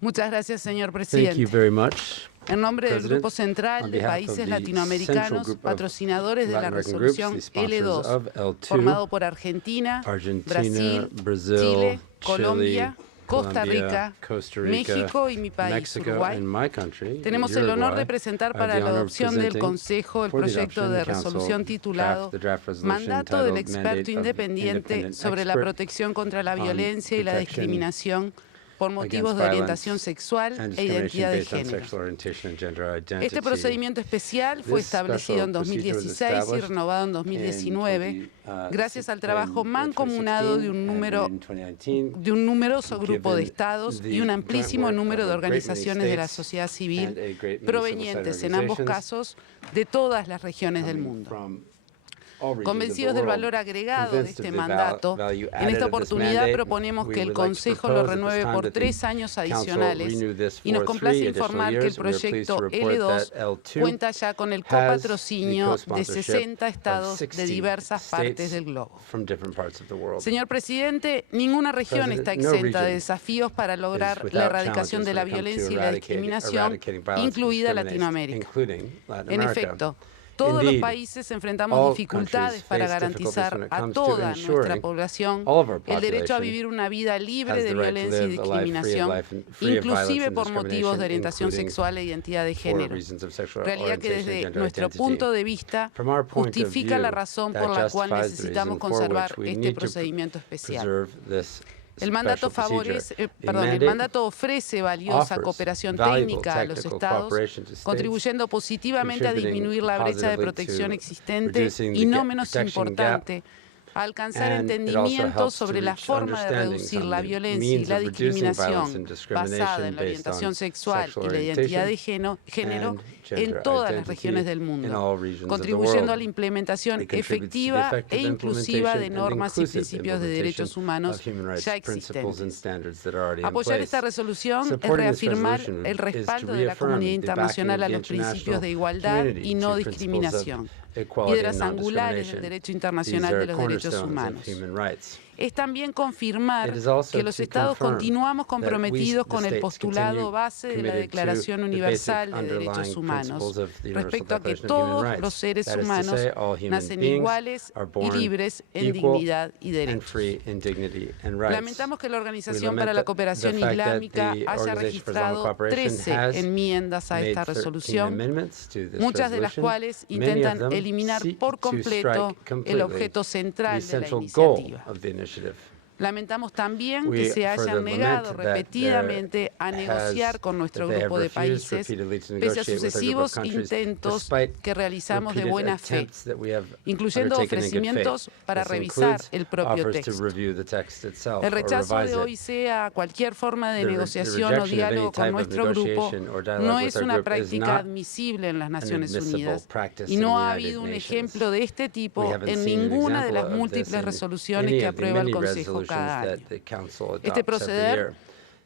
Muchas gracias, señor Thank you presidente. very much. En nombre del President, Grupo Central on de behalf of Países the Latinoamericanos, Central Group of patrocinadores de la Latin American groups, resolución the sponsors L2, of L2, formado por Argentina, Argentina, Brasil, Brazil, Chile, Chile, Colombia, Costa Colombia, Rica, Costa Rica, México y mi país, Mexico, Uruguay. and my country, Tenemos el honor Uruguay. de presentar I have para the la honor of adopción del presenting Consejo el for the proyecto adoption de the Council resolución titulado the draft resolution Mandato del entitled experto Mandate of independiente Independent sobre la Expert protección contra la on violencia y la Protection discriminación por motivos against de violence orientación sexual and e identidad de based on género. sexual orientation and gender identity. Este procedimiento especial fue This establecido en special procedure was 2016 y established renovado en in 2019 gracias al trabajo in mancomunado de 2016 and in 2019, de un numeroso grupo de given estados the y un joint amplísimo work número of de a great many organizaciones de la states sociedad and civil a great many civil provenientes society en ambos organizations casos de todas las regiones del coming mundo. from all regions of the Convencidos del world. valor agregado de Convinced este of the mandato, value en added esta of this oportunidad mandate, proponemos we que el would like to Consejo lo propose at this renueve time por that the 3 años Council adicionales renew this y nos for complace 3 informar additional que el years, and we are pleased to proyecto report that L2 L2 cuenta ya con el has the copatrocinio de co-sponsorship 60 of estados 60 de diversas partes states del globo. from different parts of the world. Señor presidente, ninguna región está President, no exenta de region desafíos para lograr is la without erradicación challenges de la when it comes to violencia y la discriminación, eradicating violence and incluida discrimination, Latinoamérica. including Latin En America. efecto, todos los Indeed, países enfrentamos all dificultades countries para face difficulties when garantizar it a comes to toda nuestra ensuring población all of our el derecho a population vivir una vida libre has de the right to violencia y live a life free of discriminación, life and free of violence inclusive and por motivos de discrimination, orientación including sexual e identidad de for género. reasons of sexual Realidad que orientation and desde gender nuestro identity. punto de vista From our point of justifica view, la razón that por la cual justifies the necesitamos reason for conservar which we este need to procedimiento especial. preserve this El mandato, special procedure. el mandato ofrece valiosa offers cooperación valuable técnica a los technical estados, cooperation to states, contribuyendo positivamente a contributing disminuir la brecha de positively protección to existente reducing y the no gap- menos protection gap, importante, a alcanzar and it also entendimiento helps sobre to la reach forma de understandings reducir on la the violencia y means la of reducing violence discriminación and discrimination basada en la based orientación on sexual sexual y la identidad de orientation género and en gender todas las identity regiones del in mundo, all regions of the contribuyendo a world. la implementación It contributes to the efectiva e effective inclusiva de implementation and normas y inclusive principios de implementation derechos humanos of human rights ya principles and existentes. standards that are already in Apoyar place. esta resolución es Supporting this reafirmar resolution el is to respaldo de la reaffirm comunidad the internacional a backing of los the principios de international igualdad community y no to principles of discriminación, equality piedras and angulares del non-discrimination. derecho These internacional are de los derechos cornerstones of humanos. human rights. Es también confirmar It is also que los to estados confirm continuamos that comprometidos the con el states postulado continue base de la committed to Declaración the Universal basic de Derechos underlying Humanos principles of the Universal respecto a que Declaration of Human todos Rights. los seres That is to humanos say, all human nacen beings iguales are y born libres en equal dignidad y and derechos. free in dignity and rights. Lamentamos que la We Organización lament para la the Cooperación fact that Islámica the haya Organization for Islamic registrado Cooperation 13 has enmiendas a made esta 13 resolución, amendments to this muchas de las resolution. cuales Many of intentan them eliminar seek por to completo strike el completely objeto the central de la central goal iniciativa. of the initiative. Lamentamos también We que se further hayan negado lament that repetidamente a negociar con nuestro they have grupo de refused países, repeatedly to pese a negotiate with our group of sucesivos countries, intentos despite que realizamos de repeated buena fe, attempts that we have incluyendo undertaken in good ofrecimientos faith. para This revisar includes el propio offers to texto. review the text itself El or rechazo revise de it. OIC a cualquier forma de The negociación o rejection of any diálogo type con of nuestro grupo negotiation or dialogue no with es our una group is práctica not admisible en las Naciones admissible Unidas practice y in no the ha United habido un Nations. ejemplo de este We tipo haven't en seen an ninguna de example las of this múltiples in resoluciones any que of the aprueba el many Consejo resolutions cada that año. the Council Este adopts every proceder year.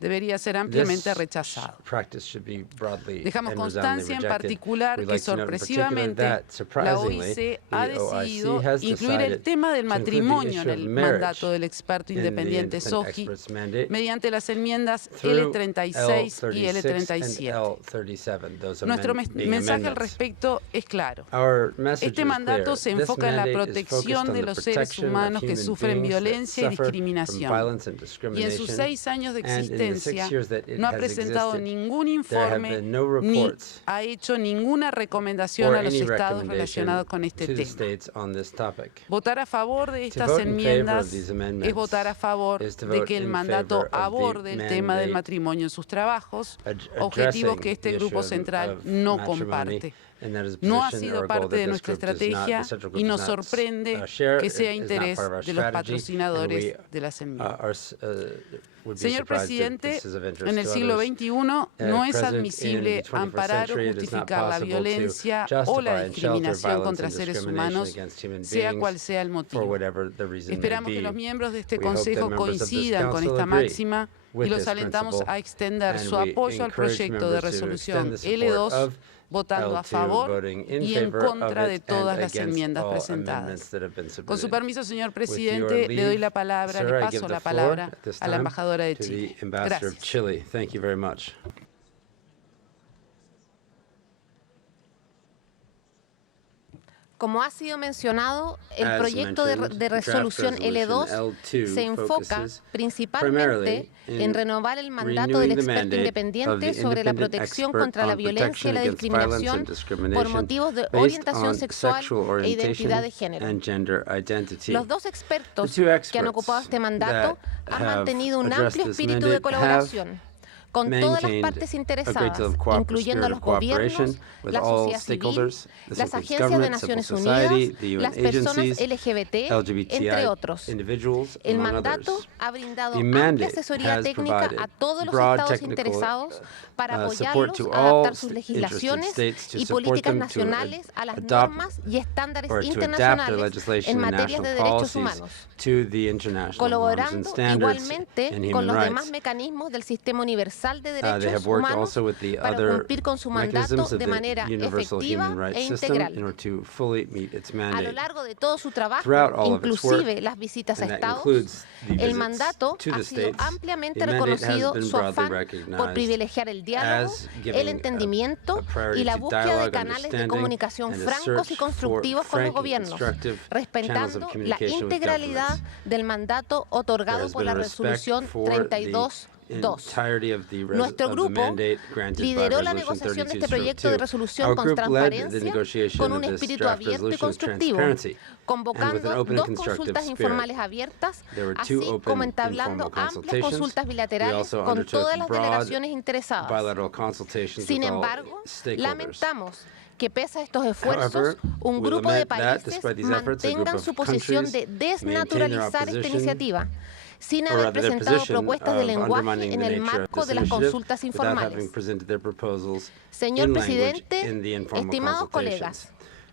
debería ser ampliamente rechazado. Practice should be broadly Dejamos and resoundingly constancia en rejected. particular We'd que like to note in particular sorpresivamente that, la surprisingly, OIC ha the OIC decidido has incluir el decided tema del to include the matrimonio en issue of el marriage mandato del experto in the independiente independent SOGI expert's mandate mediante las enmiendas through L36 y L36 and L37. L37, those Nuestro being mensaje al amendments. respecto es claro. Our message Este is mandato clear. se This enfoca en la mandate is protección focused on de the los seres protection of humanos que human sufren beings violencia y that suffer from discriminación. violence and Y en discrimination. sus 6 años de And in the 6 existencia years that it no ha has presentado existed, ningún there have informe been no ni reports ha hecho ninguna recomendación or a los any estados recommendation relacionados con este to the tema. states on this topic. Votar a favor de To estas vote in favor of enmiendas these es amendments votar a favor is to de vote que el in mandato favor of the aborde el tema del mandate matrimonio en sus trabajos, addressing objetivos que the este issue grupo central of no matrimony, comparte. and that is a No ha position sido or a goal parte that de this nuestra group does not- estrategia the central y group nos does not, sorprende share. que sea It is not interés part of our de los strategy, and patrocinadores we, de las enmiendas. would be Señor surprised that presidente, this is of interest en el to siglo others. XXI no es President, in admisible the 21st amparar o century, it is not justificar la possible to violencia o justify la and shelter discriminación violence contra and seres discrimination humanos, against human sea beings cual sea el for motivo. whatever the reason may Esperamos que be. los miembros de este We hope that Consejo members of this coincidan con council esta agree máxima with y los this alentamos principle, a extender and su we apoyo al encourage proyecto de members to extend resolución the support L2 of votando a L2, favor voting in y en favor of contra de it todas and las against enmiendas all presentadas. amendments that have been Con su submitted. permiso, señor With your presidente, le doy leave, la palabra, sir, le I paso give the la floor palabra at this a la time embajadora de to Chile. the ambassador of Gracias. Chile. Thank you very much. Como ha sido mencionado, el As proyecto mentioned, de draft resolución resolution L2 L2 se enfoca focuses principalmente primarily en renovar el mandato renewing del the experto mandate independiente of the sobre la independent protección expert contra la on violencia y la protection against violence discriminación and por discrimination motivos de based orientación on sexual sexual e identidad de orientation género. and gender identity. Los dos expertos The two experts que han ocupado este mandato that han have mantenido un addressed amplio this espíritu de mandate colaboración con todas las maintained partes a great interesadas, deal of incluyendo a spirit los of cooperation gobiernos, with la all sociedad civil, stakeholders. This las includes agencias de government, civil Naciones society, Unidas, the UN las personas agencies, LGBT, LGBTI entre otros. individuals, El among mandato others. ha brindado The amplia mandate asesoría has técnica provided a todos los broad estados technical interesados para support apoyarlos to a all adaptar sus interested legislaciones states to y support políticas them to nacionales a las adopt normas y estándares or to adapt their internacionales en legislation and materia national de derechos policies humanos, to the international norms and colaborando standards igualmente in con human los rights. demás mecanismos del Sistema Universal de They Derechos have worked Humanos also with the para other cumplir con su mandato mechanisms of de the manera universal efectiva human rights e system in integral. order to fully meet its A mandate. lo largo de todo su trabajo, Throughout all of its work, inclusive las visitas a and that estados, includes the el visits mandato to ha the sido states, ampliamente the mandate has reconocido been su broadly afán por recognized privilegiar el diálogo, as giving el entendimiento a priority y la to búsqueda de dialogue, canales de understanding, comunicación and a francos y search constructivos for con los frank and gobiernos, constructive channels of respetando la communication with integralidad governments. del mandato There otorgado has por been la a respect resolución for the 32-2. entirety of the Nuestro grupo mandate granted by lideró la Resolution negociación de 32 este proyecto de 2. resolución Our con group led the transparencia, negotiation con of un this espíritu draft abierto y resolution with constructivo, transparency and with an convocando open and dos constructive consultas spirit. informales abiertas, There were así two open como entablando informal amplias consultations. consultas We bilaterales also con undertook todas las broad delegaciones interesadas. bilateral consultations Sin with all embargo, stakeholders. lamentamos que pese a estos esfuerzos, However, un we grupo de lament that, países despite these efforts, a group mantengan of su posición countries de maintain their desnaturalizar esta opposition, iniciativa, sin or haber rather their presentado position propuestas de of lenguaje undermining en the el nature of marco this de las initiative consultas without having informales. presented their proposals Señor in language presidente, in the informal estimados consultations. colegas,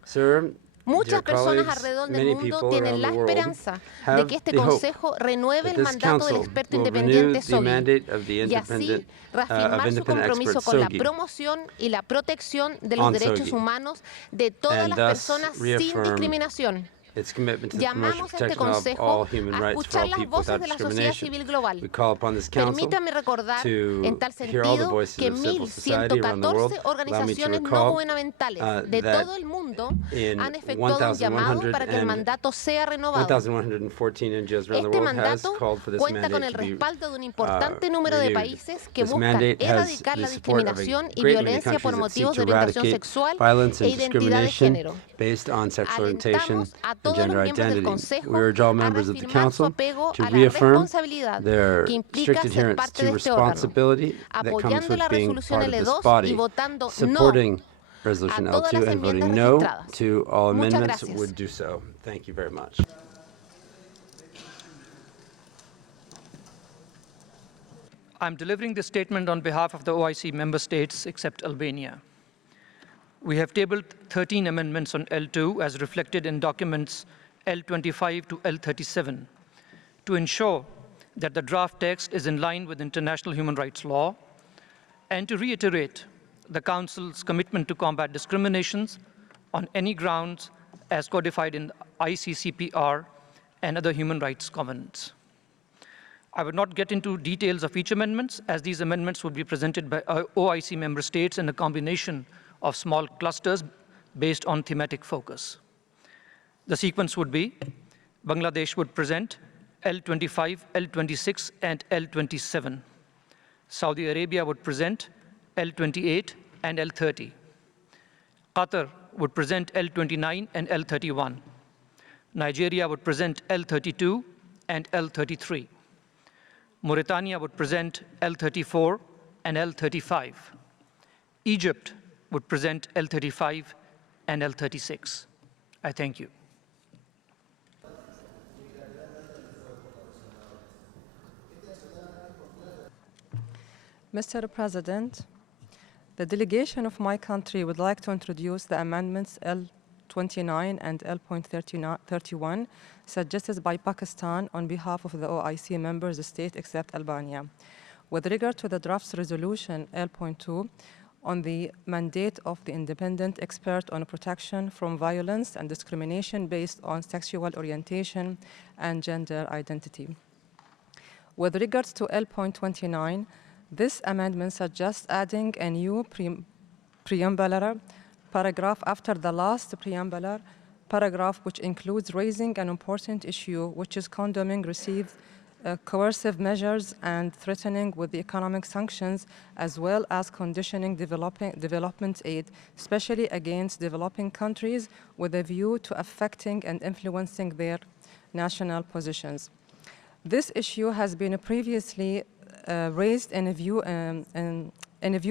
Sir, muchas dear personas colleagues, alrededor del many mundo people tienen around la the world esperanza de have que este the hope Consejo renueve that el this mandato del council experto will independiente renew the SOGI mandate of the y así independent reafirmar su independent compromiso expert con la SOGI promoción y la protección de los on derechos SOGI, humanos de todas and las thus personas sin reaffirm discriminación. its commitment to the promotion Llamamos and a este protection of Consejo all human a rights for escuchar all las people voces without de la sociedad discrimination. civil global. We call upon this council Permítame recordar en tal to hear all the sentido voices que of civil society around the world. 1.114 Allow me to organizaciones no recall gubernamentales de that todo el mundo in han efectuado un llamado para que el mandato sea renovado. 1,114 NGOs around the Este world has mandato called for this cuenta con mandate el to be respaldo de un importante número de renewed. países que This buscan mandate has erradicar la the support of a discriminación y great many violencia por countries that seek motivos to de orientación eradicate sexual violence e and identidad de discrimination género. based on sexual orientation Alentamos a and todos los gender miembros del identity. Consejo We urge all a members of the reafirmar su Council apego to a la reaffirm responsabilidad their que implica strict ser adherence parte to de este órgano, responsibility that comes apoyando with la being resolución part of this L2 y body, votando no supporting Resolution a todas L2 las and voting enmiendas no registradas. to all Muchas amendments gracias. would do so. Thank you very much. I'm delivering this statement on behalf of the OIC member states except Albania. We have tabled 13 amendments on L2 as reflected in documents L25 to L37 to ensure that the draft text is in line with international human rights law and to reiterate the Council's commitment to combat discriminations on any grounds as codified in ICCPR and other human rights covenants. I would not get into details of each amendment, as these amendments would be presented by OIC member states in a combination of small clusters based on thematic focus. The sequence would be: Bangladesh would present L25, L26, and L27. Saudi Arabia would present L28 and L30. Qatar would present L29 and L31. Nigeria would present L32 and L33. Mauritania would present L34 and L35. Egypt would present L35 and L36. I thank you. Mr. President, the delegation of my country would like to introduce the amendments L29 and L.31 suggested by Pakistan on behalf of the OIC members state except Albania. With regard to the draft resolution L.2 on the mandate of the independent expert on protection from violence and discrimination based on sexual orientation and gender identity. With regards to L.29, this amendment suggests adding a new preambular paragraph after the last preambular paragraph, which includes raising an important issue, which is condoning received coercive measures and threatening with the economic sanctions, as well as conditioning development aid, especially against developing countries, with a view to affecting and influencing their national positions. This issue has been previously raised in a view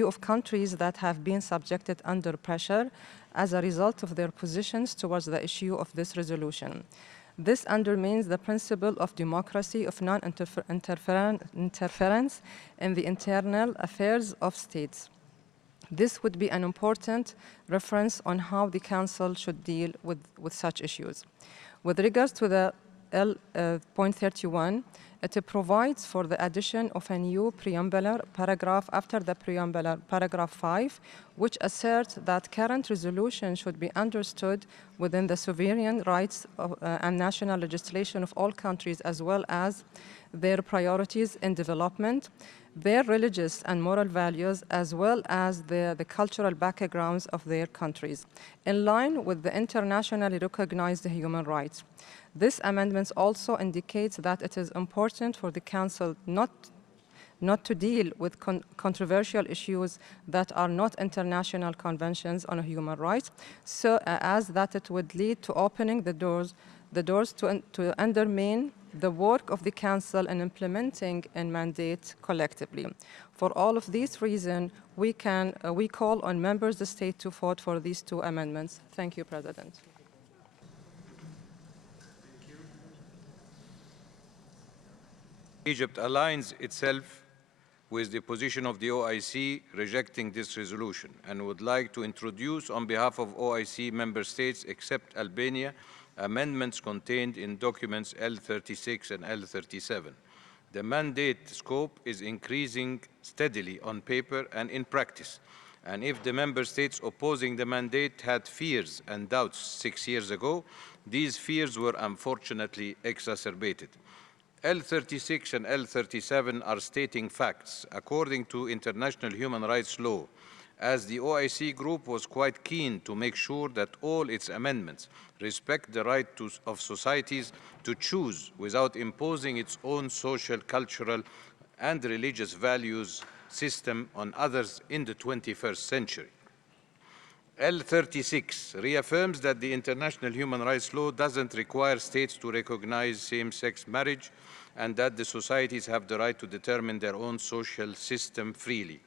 of countries that have been subjected under pressure as a result of their positions towards the issue of this resolution. This undermines the principle of democracy, of non-interference in the internal affairs of states. This would be an important reference on how the Council should deal with such issues. With regards to the L.31, it provides for the addition of a new preambular paragraph after the preambular paragraph 5, which asserts that current resolution should be understood within the sovereign rights and national legislation of all countries, as well as their priorities in development, their religious and moral values, as well as the cultural backgrounds of their countries, in line with the internationally recognized human rights. This amendment also indicates that it is important for the Council not to deal with controversial issues that are not international conventions on human rights, so as that it would lead to opening the doors to undermine the work of the Council in implementing a mandate collectively. For all of these reasons, we call on members of the state to vote for these two amendments. Thank you, President. Egypt aligns itself with the position of the OIC rejecting this resolution and would like to introduce on behalf of OIC member states except Albania amendments contained in documents L36 and L37. The mandate scope is increasing steadily on paper and in practice, and if the member states opposing the mandate had fears and doubts 6 years ago, these fears were unfortunately exacerbated. L36 and L37 are stating facts according to international human rights law, as the OIC group was quite keen to make sure that all its amendments respect the right of societies to choose without imposing its own social, cultural, and religious values system on others in the 21st century. L36 reaffirms that the international human rights law doesn't require states to recognize same-sex marriage and that the societies have the right to determine their own social system freely.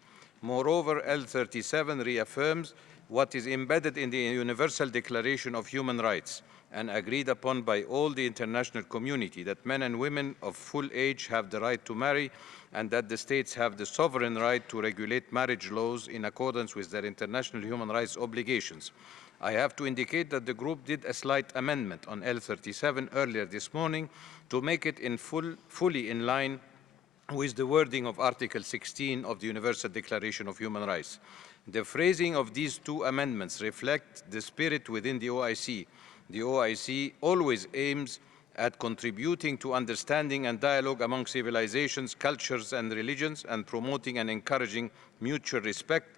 Moreover, L37 reaffirms what is embedded in the Universal Declaration of Human Rights and agreed upon by all the international community, that men and women of full age have the right to marry and that the states have the sovereign right to regulate marriage laws in accordance with their international human rights obligations. I have to indicate that the group did a slight amendment on L37 earlier this morning to make it fully in line with the wording of Article 16 of the Universal Declaration of Human Rights. The phrasing of these two amendments reflect the spirit within the OIC. The OIC always aims at contributing to understanding and dialogue among civilizations, cultures, and religions, and promoting and encouraging mutual respect,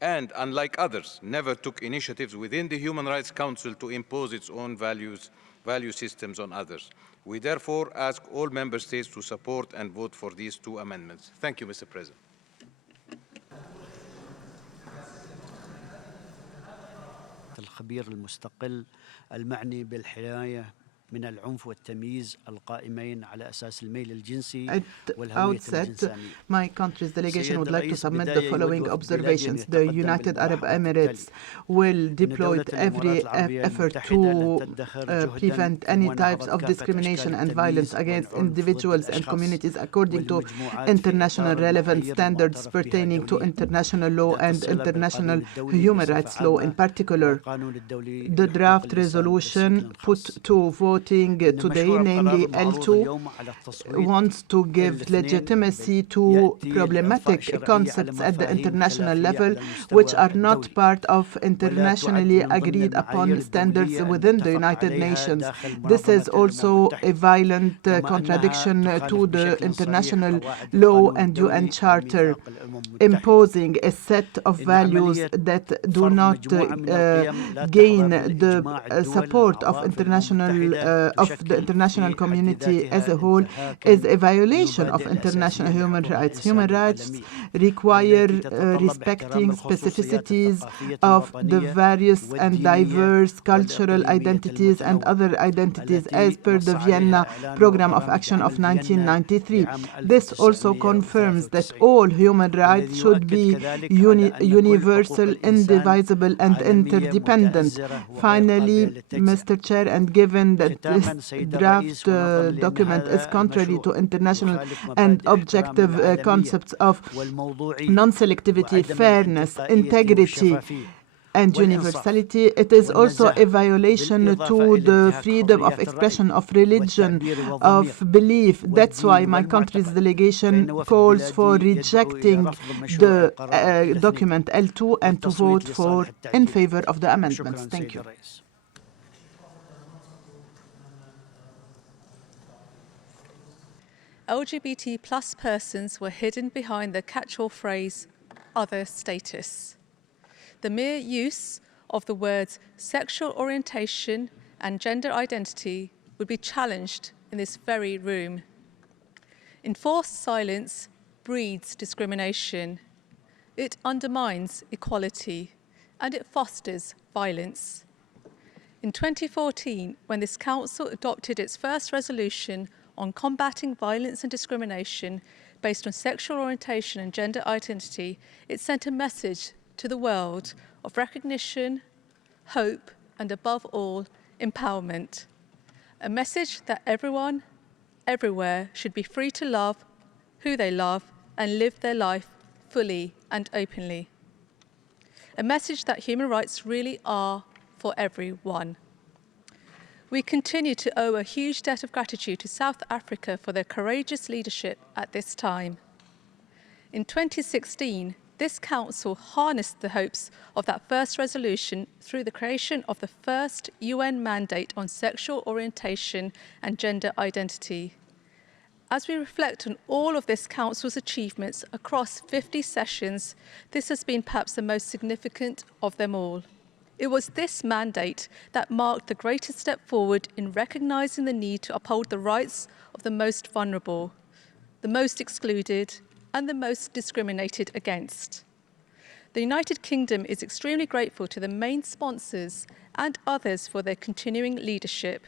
and, unlike others, never took initiatives within the Human Rights Council to impose its own value systems on others. We therefore ask all member states to support and vote for these two amendments. Thank you, Mr. President. الخبير المستقل المعني بالحماية من العنف والتمييز القائمين على أساس الميل الجنسي والهوية الجنسانية. My country's delegation would like to submit the following observations. The United Arab Emirates will deploy every effort to prevent any types of discrimination and violence against individuals and communities according to international relevant standards pertaining to international law and international human rights law. In particular, the draft resolution put to vote voting today, namely L2, wants to give legitimacy to problematic concepts at the international level, which are not part of internationally agreed upon standards within the United Nations. This is also a violent contradiction to the international law and UN Charter, imposing a set of values that do not gain the support of the international community as a whole is a violation of international human rights. Human rights require respecting specificities of the various and diverse cultural identities and other identities as per the Vienna Programme of Action of 1993. This also confirms that all human rights should be universal, indivisible, and interdependent. Finally, Mr. Chair, and given that this draft document is contrary to international and objective concepts of non-selectivity, fairness, integrity, and universality, it is also a violation to the freedom of expression, of religion, of belief. That's why my country's delegation calls for rejecting the document L2 and to vote in favor of the amendments. Thank you. LGBT plus persons were hidden behind the catch-all phrase, other status. The mere use of the words sexual orientation and gender identity would be challenged in this very room. Enforced silence breeds discrimination. It undermines equality and it fosters violence. In 2014, when this Council adopted its first resolution on combating violence and discrimination based on sexual orientation and gender identity, it sent a message to the world of recognition, hope, and above all, empowerment. A message that everyone, everywhere, should be free to love who they love and live their life fully and openly. A message that human rights really are for everyone. We continue to owe a huge debt of gratitude to South Africa for their courageous leadership at this time. In 2016, this Council harnessed the hopes of that first resolution through the creation of the first UN mandate on sexual orientation and gender identity. As we reflect on all of this Council's achievements across 50 sessions, this has been perhaps the most significant of them all. It was this mandate that marked the greatest step forward in recognising the need to uphold the rights of the most vulnerable, the most excluded, and the most discriminated against. The United Kingdom is extremely grateful to the main sponsors and others for their continuing leadership.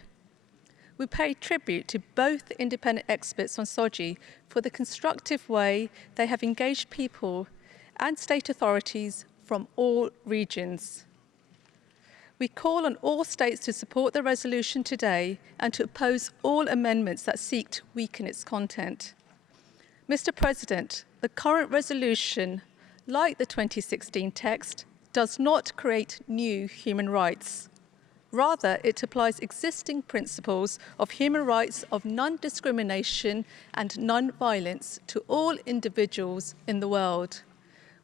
We pay tribute to both independent experts on SOGI for the constructive way they have engaged people and state authorities from all regions. We call on all states to support the resolution today and to oppose all amendments that seek to weaken its content. Mr. President, the current resolution, like the 2016 text, does not create new human rights. Rather, it applies existing principles of human rights of non-discrimination and non-violence to all individuals in the world.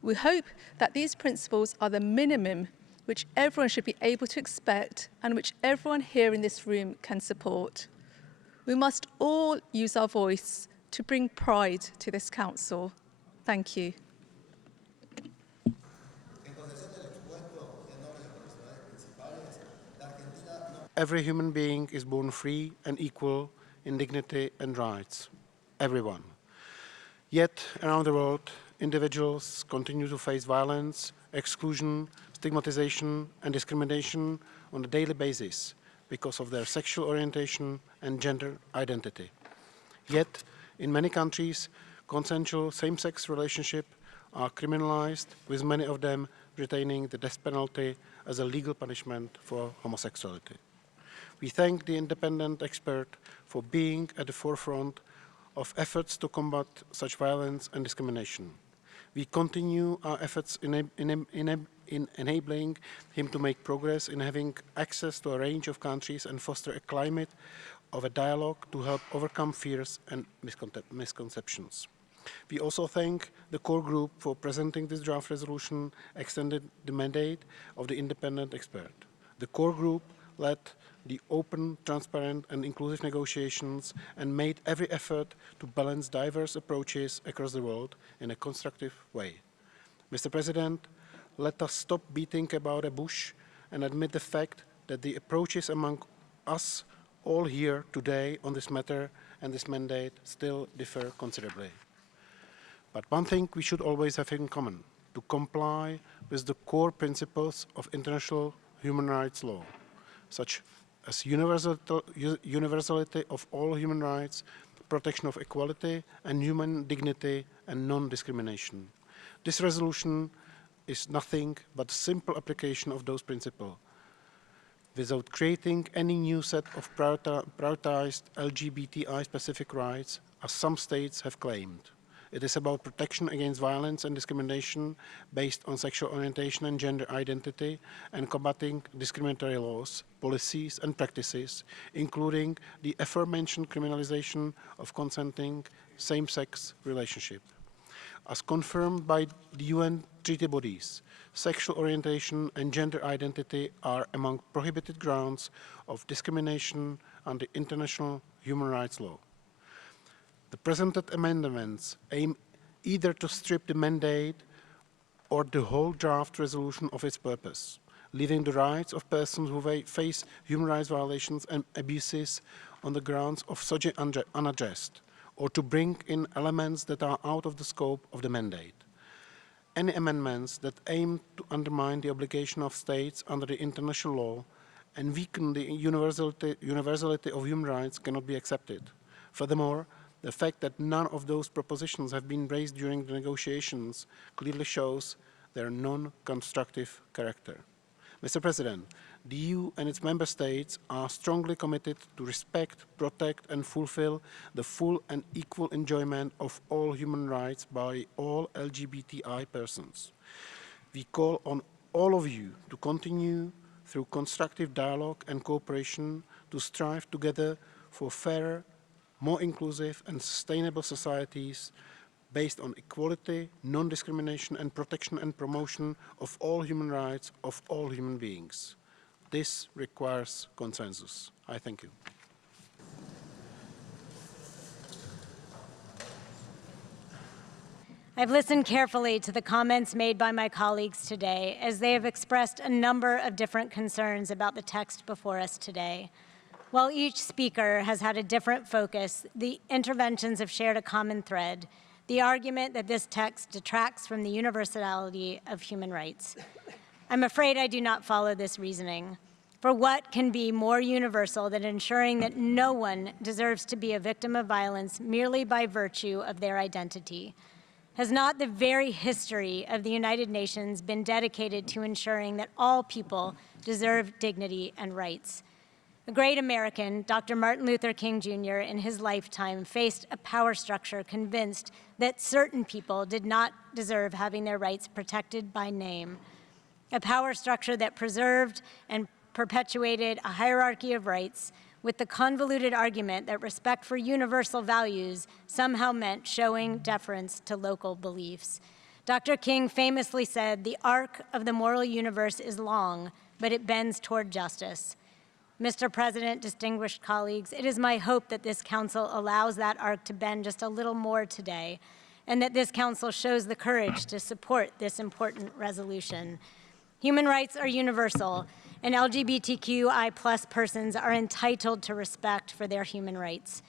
We hope that these principles are the minimum which everyone should be able to expect and which everyone here in this room can support. We must all use our voice to bring pride to this Council. Thank you. Every human being is born free and equal in dignity and rights. Everyone. Yet, around the world, individuals continue to face violence, exclusion, stigmatization, and discrimination on a daily basis because of their sexual orientation and gender identity. Yet, in many countries, consensual same-sex relationships are criminalized, with many of them retaining the death penalty as a legal punishment for homosexuality. We thank the independent expert for being at the forefront of efforts to combat such violence and discrimination. We continue our efforts in in enabling him to make progress in having access to a range of countries and foster a climate of a dialogue to help overcome fears and misconceptions. We also thank the core group for presenting this draft resolution, extended the mandate of the independent expert. The core group led the open, transparent, and inclusive negotiations and made every effort to balance diverse approaches across the world in a constructive way. Mr. President, let us stop beating about a bush and admit the fact that the approaches among us all here today on this matter and this mandate still differ considerably. But one thing we should always have in common: to comply with the core principles of international human rights law, such as universality of all human rights, protection of equality and human dignity, and non-discrimination. This resolution is nothing but a simple application of those principles, without creating any new set of prioritized LGBTI-specific rights, as some states have claimed. It is about protection against violence and discrimination based on sexual orientation and gender identity, and combating discriminatory laws, policies, and practices, including the aforementioned criminalization of consenting same-sex relationship. As confirmed by the UN treaty bodies, sexual orientation and gender identity are among prohibited grounds of discrimination under international human rights law. The presented amendments aim either to strip the mandate or the whole draft resolution of its purpose, leaving the rights of persons who face human rights violations and abuses on the grounds of such unaddressed, or to bring in elements that are out of the scope of the mandate. Any amendments that aim to undermine the obligation of states under the international law and weaken the universality of human rights cannot be accepted. Furthermore, the fact that none of those propositions have been raised during the negotiations clearly shows their non-constructive character. Mr. President, the EU and its member states are strongly committed to respect, protect, and fulfill the full and equal enjoyment of all human rights by all LGBTI persons. We call on all of you to continue through constructive dialogue and cooperation to strive together for fairer, more inclusive and sustainable societies based on equality, non-discrimination, and protection and promotion of all human rights of all human beings. This requires consensus. I thank you. I've listened carefully to the comments made by my colleagues today, as they have expressed a number of different concerns about the text before us today. While each speaker has had a different focus, the interventions have shared a common thread: the argument that this text detracts from the universality of human rights. I'm afraid I do not follow this reasoning. For what can be more universal than ensuring that no one deserves to be a victim of violence merely by virtue of their identity? Has not the very history of the United Nations been dedicated to ensuring that all people deserve dignity and rights? A great American, Dr. Martin Luther King Jr., in his lifetime faced a power structure convinced that certain people did not deserve having their rights protected by name. A power structure that preserved and perpetuated a hierarchy of rights with the convoluted argument that respect for universal values somehow meant showing deference to local beliefs. Dr. King famously said, "The arc of the moral universe is long, but it bends toward justice." Mr. President, distinguished colleagues, it is my hope that this Council allows that arc to bend just a little more today, and that this Council shows the courage to support this important resolution. Human rights are universal, and LGBTQI+ persons are entitled to respect for their human rights.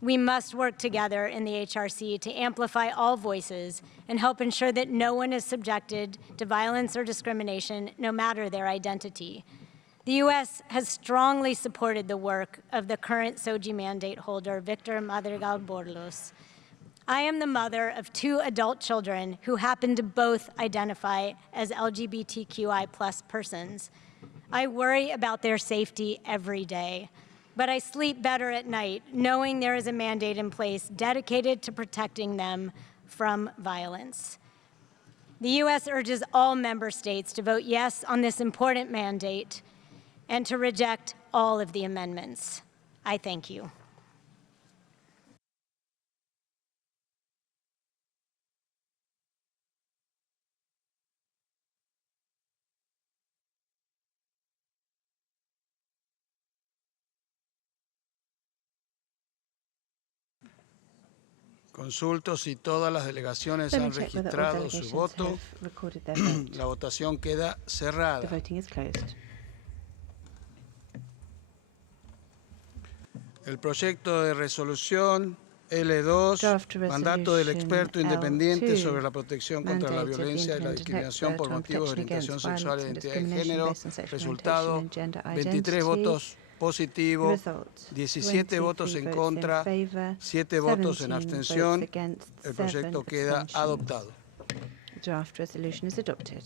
We must work together in the HRC to amplify all voices and help ensure that no one is subjected to violence or discrimination, no matter their identity. The U.S. has strongly supported the work of the current SOGI mandate holder, Victor Madrigal-Borlos. I am the mother of 2 adult children who happen to both identify as LGBTQI+ persons. I worry about their safety every day, but I sleep better at night knowing there is a mandate in place dedicated to protecting them from violence. The U.S. urges all member states to vote yes on this important mandate and to reject all of the amendments. I thank you. Consulto si todas las delegaciones han registrado su voto. La votación queda cerrada. El proyecto de resolución L2, mandato del experto independiente sobre la protección contra la violencia y la discriminación por motivos de orientación sexual e identidad de género. Resultado, 23 votos positivos, 17 votos en contra, 7 votos en abstención. El proyecto queda adoptado. Draft resolution is adopted.